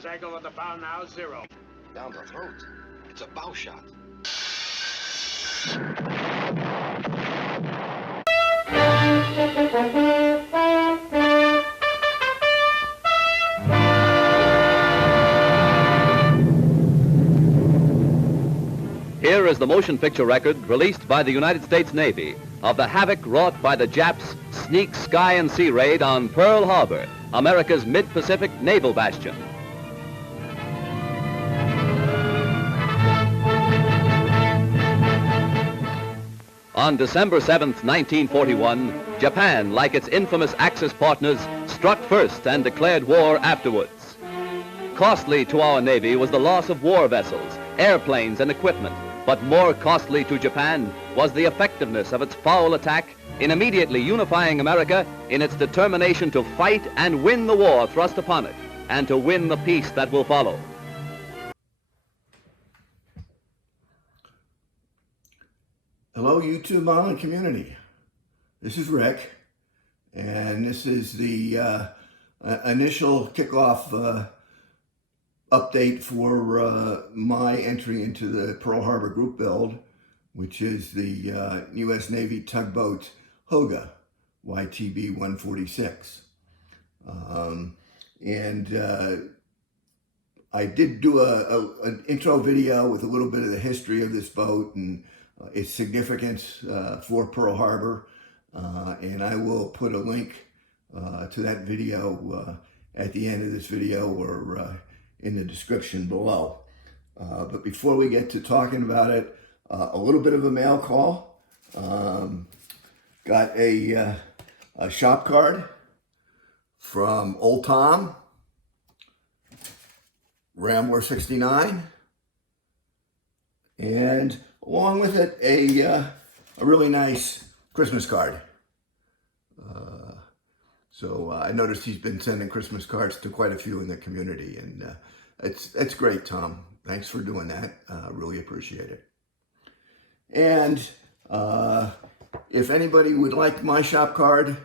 Course angle of the bow now, 0. Down the throat. It's a bow shot. Here is the motion picture record released by the United States Navy of the havoc wrought by the Japs' sneak sky and sea raid on Pearl Harbor, America's mid-Pacific naval bastion. On December 7th, 1941, Japan, like its infamous Axis partners, struck first and declared war afterwards. Costly to our Navy was the loss of war vessels, airplanes, and equipment, but more costly to Japan was the effectiveness of its foul attack in immediately unifying America in its determination to fight and win the war thrust upon it, and to win the peace that will follow. Hello, YouTube online community. This is Rick, and this is the initial kickoff update for my entry into the Pearl Harbor group build, which is the U.S. Navy tugboat Hoga, YTB 146. I did do an intro video with a little bit of the history of this boat and its significance for Pearl Harbor, and I will put a link to that video at the end of this video or in the description below. But before we get to talking about it, a little bit of a mail call. Got a shop card from Old Tom, Rambler 69, and along with it, a really nice Christmas card. So I noticed he's been sending Christmas cards to quite a few in the community, and it's great, Tom. Thanks for doing that. Really appreciate it. And if anybody would like my shop card,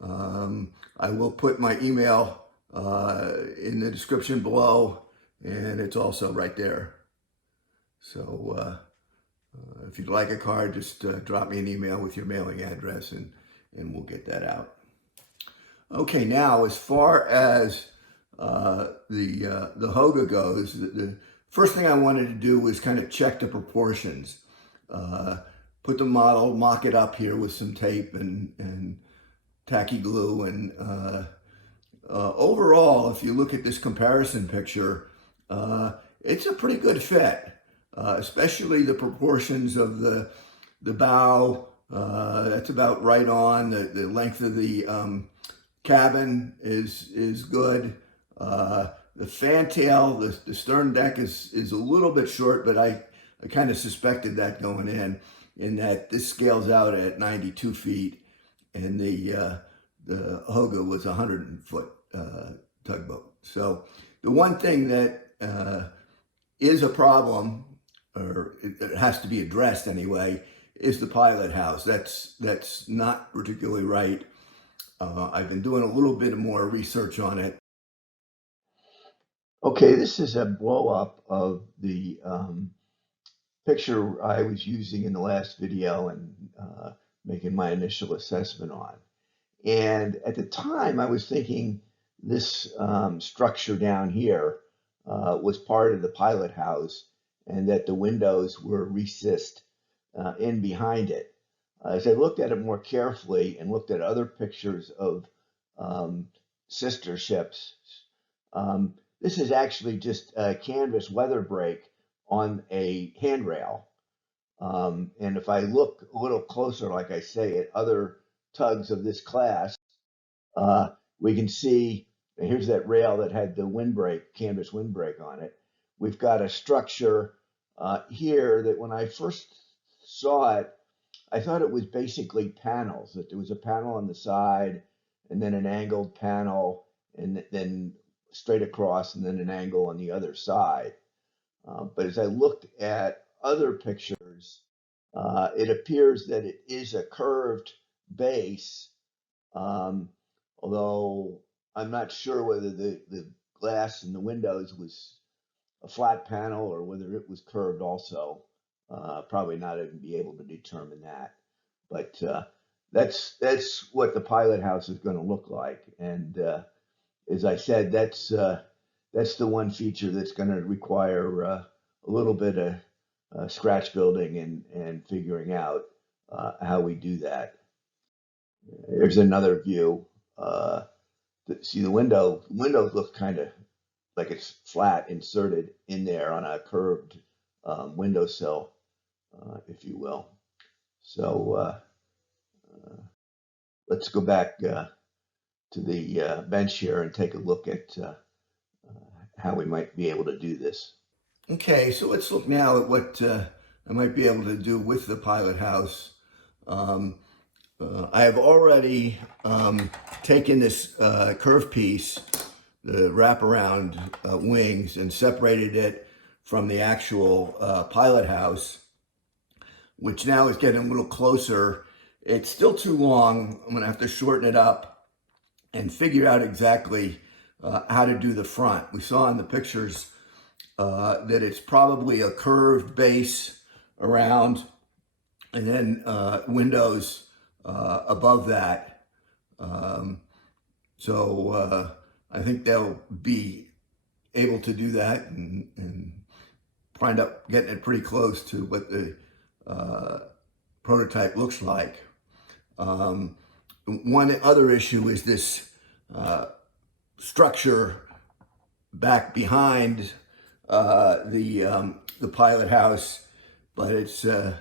I will put my email in the description below, and it's also right there. So if you'd like a card, just drop me an email with your mailing address, and we'll get that out. Okay, now as far as the Hoga goes, the first thing I wanted to do was kind of check the proportions. Put the model, mock it up here with some tape and tacky glue, and overall, if you look at this comparison picture, it's a pretty good fit. Especially the proportions of the bow, that's about right on. The length of the cabin is good. The fantail, the stern deck is a little bit short, but I kind of suspected that going in that this scales out at 92 feet, and the Hoga was a 100-foot tugboat. So the one thing that is a problem, or it has to be addressed anyway, is the pilot house. That's not particularly right. I've been doing a little bit more research on it. Okay, this is a blow up of the picture I was using in the last video and making my initial assessment on. And at the time, I was thinking this structure down here was part of the pilot house, and that the windows were recessed in behind it. As I looked at it more carefully and looked at other pictures of sister ships, this is actually just a canvas weather break on a handrail. And if I look a little closer, like I say, at other tugs of this class, we can see, here's that rail that had the windbreak, canvas windbreak on it. We've got a structure here that when I first saw it, I thought it was basically panels, that there was a panel on the side and then an angled panel and then straight across and then an angle on the other side. But as I looked at other pictures, it appears that it is a curved base, although I'm not sure whether the glass in the windows was a flat panel or whether it was curved also. Probably not even be able to determine that. But that's what the pilot house is going to look like. And as I said, that's the one feature that's going to require a little bit of scratch building and figuring out how we do that. There's another view. See the window. Windows look kind of like it's flat inserted in there on a curved windowsill, if you will. So let's go back to the bench here and take a look at how we might be able to do this. Okay, so let's look now at what I might be able to do with the pilot house. I have already taken this curved piece, the wraparound wings, and separated it from the actual pilot house, which now is getting a little closer. It's still too long. I'm going to have to shorten it up and figure out exactly how to do the front. We saw in the pictures that it's probably a curved base around and then windows above that. So I think they'll be able to do that and wind up getting it pretty close to what the prototype looks like. One other issue is this structure back behind the pilot house, but it's a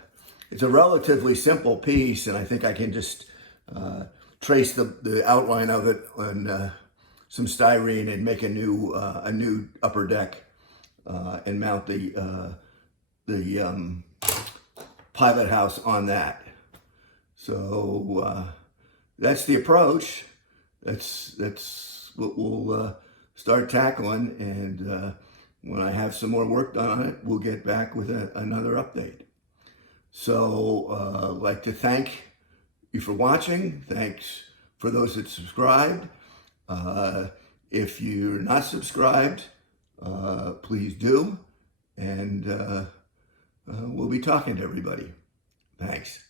relatively simple piece, and I think I can just trace the outline of it on some styrene and make a new upper deck and mount the pilot house on that. So that's the approach. That's what we'll start tackling, and when I have some more work done on it, we'll get back with another update. So I'd like to thank you for watching. Thanks for those that subscribed. If you're not subscribed, please do. And we'll be talking to everybody. Thanks.